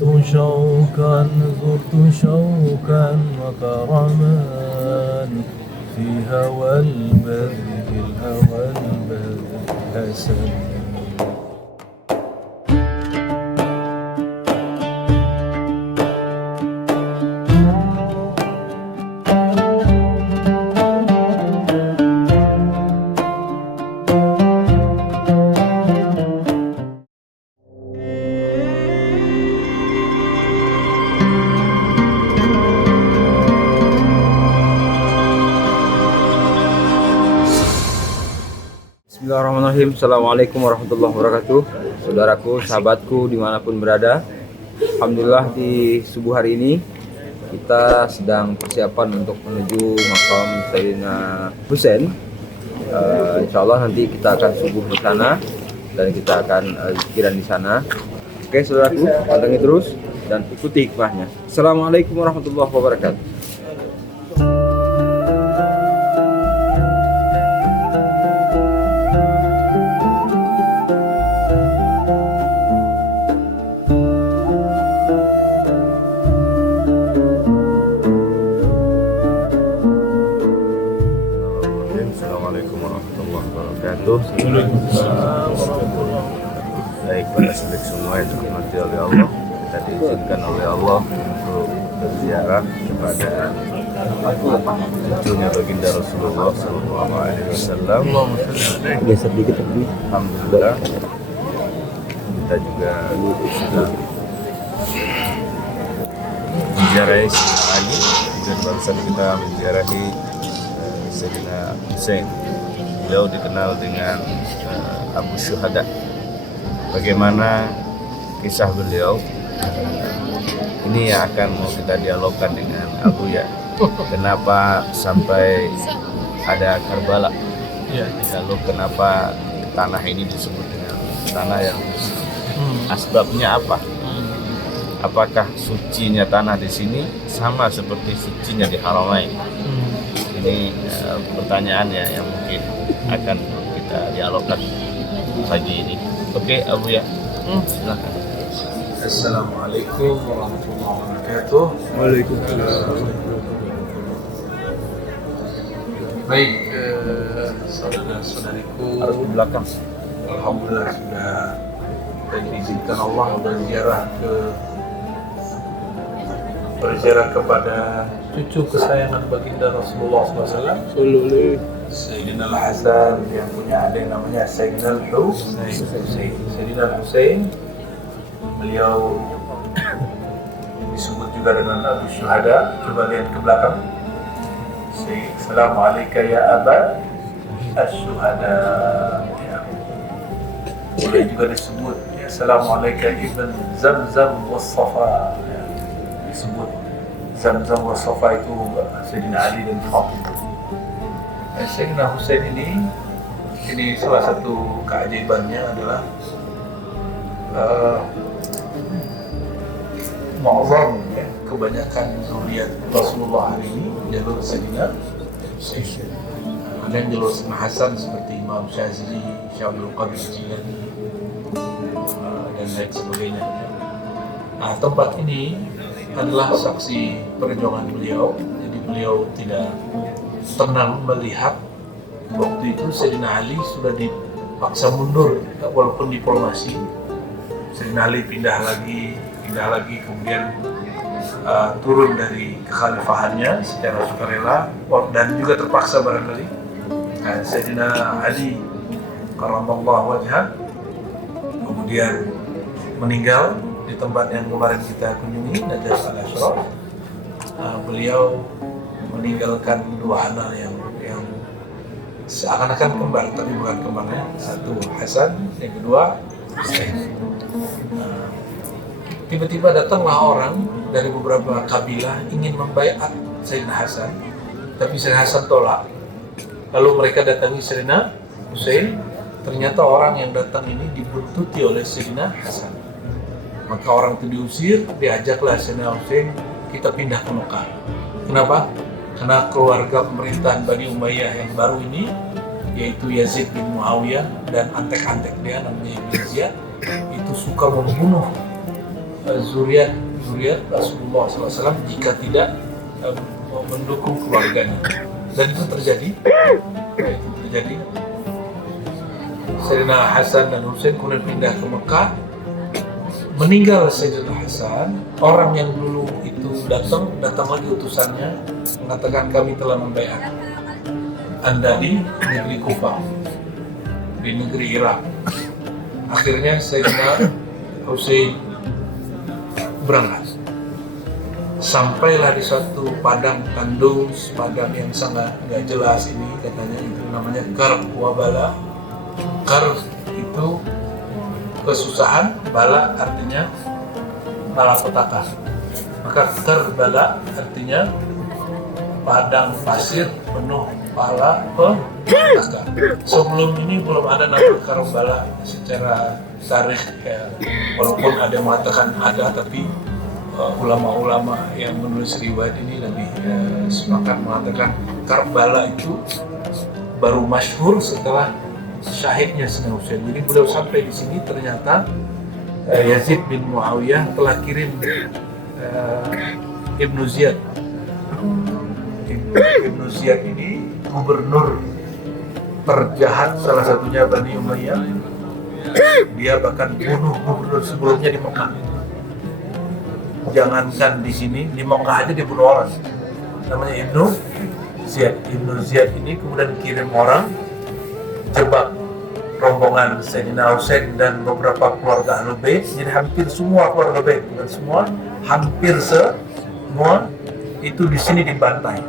زرت شوقا وكرما في هوى البذل حسن. Bismillahirrahmanirrahim. Assalamualaikum warahmatullahi wabarakatuh. Saudaraku, sahabatku dimanapun berada, alhamdulillah di subuh hari ini kita sedang persiapan untuk menuju makam Sayyidina Husain. Insya Allah nanti kita akan subuh di sana dan kita akan zikiran di sana. Oke saudaraku, pantengin terus dan ikuti hikmahnya. Assalamualaikum warahmatullahi wabarakatuh. Assalamualaikum warahmatullahi wabarakatuh. Baik pada saudara semua yang dirahmati oleh Allah, kita diizinkan oleh Allah untuk berziarah kepada cucunya baginda Rasulullah Sallallahu Alaihi Wasallam. Geser dikit tapi. Alhamdulillah kita juga sudah menziarahi Sayyidina Ali dan barusan kita menziarahi Sayyidina Husain. Beliau dikenal dengan Abu Syuhada. Bagaimana kisah beliau? Ini yang akan mau kita dialogkan dengan Abu ya. Kenapa sampai ada Karbala? Lalu kenapa tanah ini disebut dengan tanah yang asbabnya apa? Apakah sucinya tanah di sini sama seperti sucinya di Haramain? Ini pertanyaannya yang mungkin akan kita dialogkan pagi ini. Oke, Abu ya, silakan. Assalamualaikum warahmatullahi wabarakatuh. Waalaikumsalam. Baik, saudara-saudariku, Harus di belakang. alhamdulillah sudah diizinkan Allah berziarah kepada cucu kesayangan baginda Rasulullah SAW, Sayyidina Al-Hasan yang punya adik namanya Sayyidina Al-Husain. Sayyidina Al-Husain, beliau disebut juga dengan Abu Syuhada. Coba lihat ke belakang. Assalamualaikum ya Aba Asyuhada. Ya. Boleh juga disebut Assalamualaikum Ibn Zamzam was-Safa. Ya. Disebut Zamzam was-Safa itu Sayyidina Ali dan Fatimah. Sayyidina Husain ini salah satu keajaibannya adalah mu'azzam ya, kebanyakan zuriat Rasulullah hari ini jalur Sayyidina Husain. Ada yang jalur Sayyidina Hasan seperti Imam Syazili, Syaikhul Qadir Jilani dan lain sebagainya. Nah, tempat ini adalah saksi perjuangan beliau. Jadi beliau tidak tenang melihat waktu itu Sayyidina Ali sudah dipaksa mundur walaupun diplomasi. Sayyidina Ali pindah lagi, kemudian turun dari kekhalifahannya secara sukarela dan juga terpaksa barangkali. Sayyidina Ali karramallahu wajhah kemudian meninggal di tempat yang kemarin kita kunjungi, Najas Al-Ashraf. Beliau meninggalkan dua anak yang seakan-akan kembar, tapi bukan kembarnya. Satu Hasan, yang kedua Husain. Tiba-tiba datanglah orang dari beberapa kabilah ingin membaiat Sayyidina Hasan, tapi Sayyidina Hasan tolak. Lalu mereka datangi Sayyidina Husain. Ternyata orang yang datang ini dibuntuti oleh Sayyidina Hasan. Maka orang itu diusir, diajaklah Sayyidina Husain, kita pindah ke Mekah. Kenapa? Karena keluarga pemerintahan Bani Umayyah yang baru ini, yaitu Yazid bin Muawiyah dan antek-antek dia namanya Ibn Ziyad, itu suka membunuh zuriat Rasulullah SAW jika tidak mendukung keluarganya. Dan itu terjadi. Sayyidina Hasan dan Husain kemudian pindah ke Mekah. Meninggal Sayyidina Hasan, orang yang dulu itu datang lagi utusannya mengatakan kami telah membaiat Anda di negeri Kufah, di negeri Irak. Akhirnya Sayyidina Husain berangkat. Sampailah di suatu padang tandus, padang yang sangat nggak jelas ini, katanya itu namanya Karb Wabala. Karb itu kesusahan, bala artinya malapetaka. Maka Karbala artinya padang pasir penuh malapetaka. Sebelum ini belum ada nama Karbala secara tarikh ya. Walaupun ada yang mengatakan ada, tapi ulama-ulama yang menulis riwayat ini lebih sepakat mengatakan Karbala itu baru masyhur setelah syahidnya Sayyidina Husain. Jadi beliau sampai di sini ternyata Yazid bin Muawiyah telah kirim Ibnu Ziyad. Ibnu Ziyad ini gubernur terjahat salah satunya Bani Umayyah. Dia bahkan bunuh gubernur sebelumnya di Mekah. Jangankan di sini, di Mekah aja dia bunuh orang. Namanya Ibnu Ziyad. Ibnu Ziyad ini kemudian kirim orang jebak rombongan Sayyidina Husain dan beberapa keluarga Ahlul Bait. Jadi hampir semua keluarga Bait, bukan semua, hampir semua itu di sini dibantai.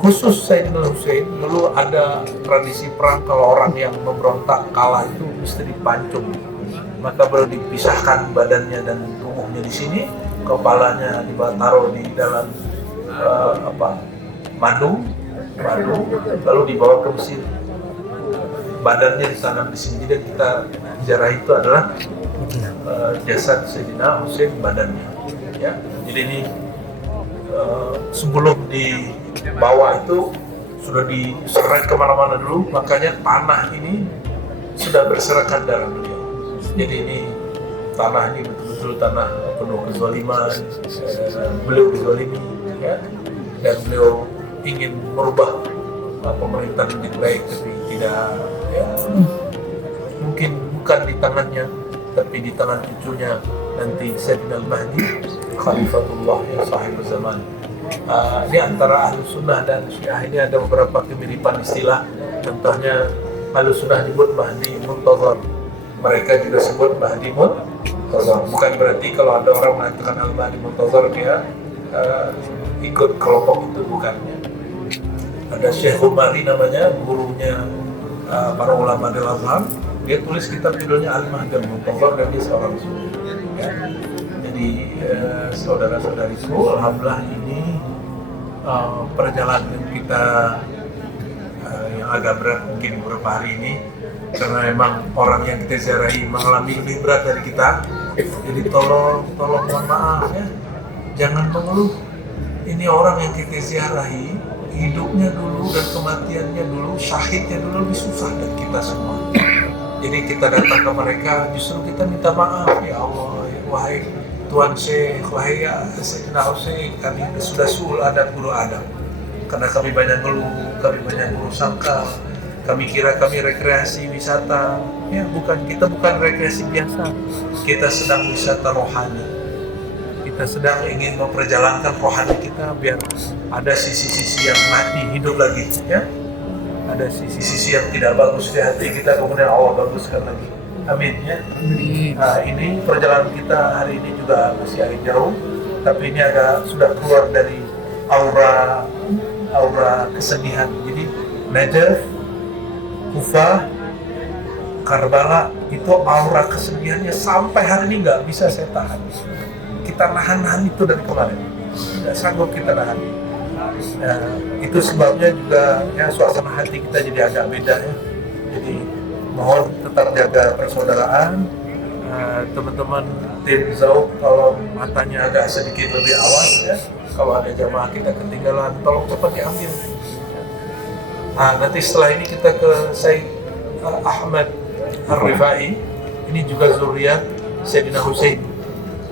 Khusus Sayyidina Husain, dulu ada tradisi perang kalau orang yang memberontak kalah itu mesti dipancung. Maka baru dipisahkan badannya dan tubuhnya di sini, kepalanya ditaruh di dalam madu, lalu dibawa ke Mesir. Badannya ditanam di sini. Jadi kita sejarah itu adalah jasad Sayyidina Husain, badannya. Ya, jadi ini sebelum dibawa itu sudah diseret kemana-mana dulu, makanya tanah ini sudah berserakan darah beliau. Jadi ini tanah ini betul-betul tanah penuh kezaliman, beliau dizalimi, ya, dan beliau ingin merubah pemerintahan lebih baik, tapi tidak, ya, mungkin bukan di tangannya, tapi di tangan cucunya nanti Sayyidina Al-Mahdi, Khalifatullah yang sahib zaman. Ini antara Ahlus Sunnah dan Syiah ini ada beberapa kemiripan istilah. Contohnya Ahlus Sunnah disebut Mahdi Muntazar, mereka juga sebut Mahdi Muntazar. Bukan berarti kalau ada orang mengatakan Al-Mahdi Muntazar dia ikut kelompok itu, bukannya. Ada Syekh Umari namanya, gurunya para ulama di Al-Azhar. Dia tulis kitab judulnya Al-Mahdi Muntazar dan dia seorang Sunni. Ya. Jadi saudara-saudariku, alhamdulillah ini perjalanan kita yang agak berat mungkin beberapa hari ini, karena memang orang yang kita ziarahi mengalami lebih berat dari kita. Jadi tolong mohon maaf ya, jangan mengeluh. Ini orang yang kita ziarahi, hidupnya dulu dan kematiannya dulu, syahidnya dulu lebih susah dari kita semua. Jadi kita datang ke mereka, justru kita minta maaf, ya Allah, ya, wahai Tuan Syekh, wahai ya Sayyidina Husain, kami sudah suul adab guru Adam. Karena kami banyak ngeluh, kami banyak guru sangka, kami kira kami rekreasi wisata. Ya, kita bukan rekreasi biasa, kita sedang wisata rohani. Kita sedang ingin memperjalankan rohani kita biar ada sisi-sisi yang mati hidup lagi, ya. Ada sisi-sisi yang tidak bagus di hati kita, kemudian Allah baguskan lagi. Amin, ya. Nah, ini perjalanan kita hari ini juga masih agak jauh, tapi ini agak sudah keluar dari aura kesedihan. Jadi Najaf, Kufah, Karbala itu aura kesedihannya sampai hari ini nggak bisa saya tahan. Kita nahan itu dari kemarin, nggak sanggup kita nahan. Nah, itu sebabnya juga ya suasana hati kita jadi agak beda, ya. Jadi mohon tetap jaga persaudaraan. Teman-teman tim Zauq kalau matanya agak sedikit lebih awas, ya. Kalau ada jamaah kita ketinggalan, tolong cepat diambil. Nanti setelah ini kita ke Sayyid Ahmad Ar-Rifai. Ini juga zuriat Sayyidina Husain.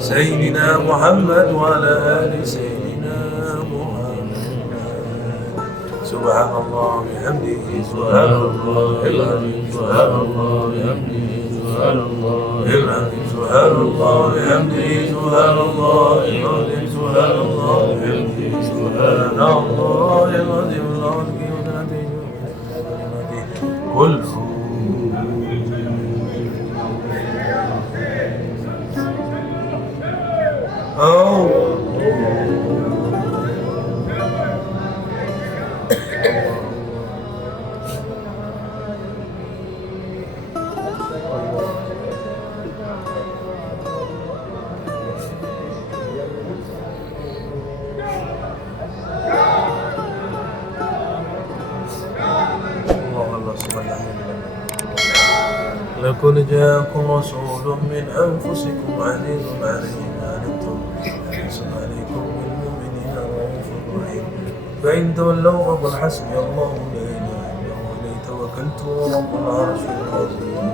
سيدنا محمد وعلى آل سيدنا محمد. سبحان الله بحمده سبحان الله العظيم سبحان الله بحمده سبحان الله العظيم سبحان الله بحمده سبحان الله العظيم سبحان الله بحمده سبحان الله العظيم قل لقد جاءكم رسول من أنفسكم عزيز عليه ما عنتم حريص عليكم بالمؤمنين رؤوف رحيم فإن تولوا فقل حسبي الله لا إله إلا هو عليه توكلت ورب العرش العظيم.